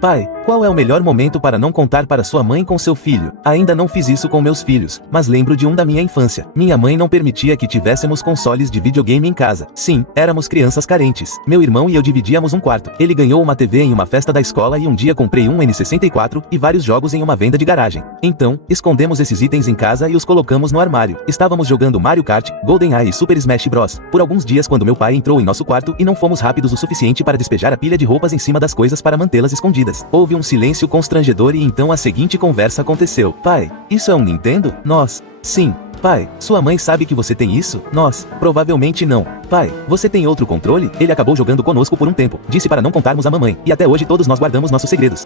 Pai, qual é o melhor momento para não contar para sua mãe com seu filho? Ainda não fiz isso com meus filhos, mas lembro de um da minha infância. Minha mãe não permitia que tivéssemos consoles de videogame em casa. Sim, éramos crianças carentes. Meu irmão e eu dividíamos um quarto. Ele ganhou uma TV em uma festa da escola e um dia comprei um N64 e vários jogos em uma venda de garagem. Então, escondemos esses itens em casa e os colocamos no armário. Estávamos jogando Mario Kart, GoldenEye e Super Smash Bros. Por alguns dias quando meu pai entrou em nosso quarto e não fomos rápidos o suficiente para despejar a pilha de roupas em cima das coisas para mantê-las escondidas. Houve um silêncio constrangedor e então a seguinte conversa aconteceu. Pai, isso é um Nintendo? Nós. Sim. Pai, sua mãe sabe que você tem isso? Nós. Provavelmente não. Pai, você tem outro controle? Ele acabou jogando conosco por um tempo. Disse para não contarmos à mamãe. E até hoje todos nós guardamos nossos segredos.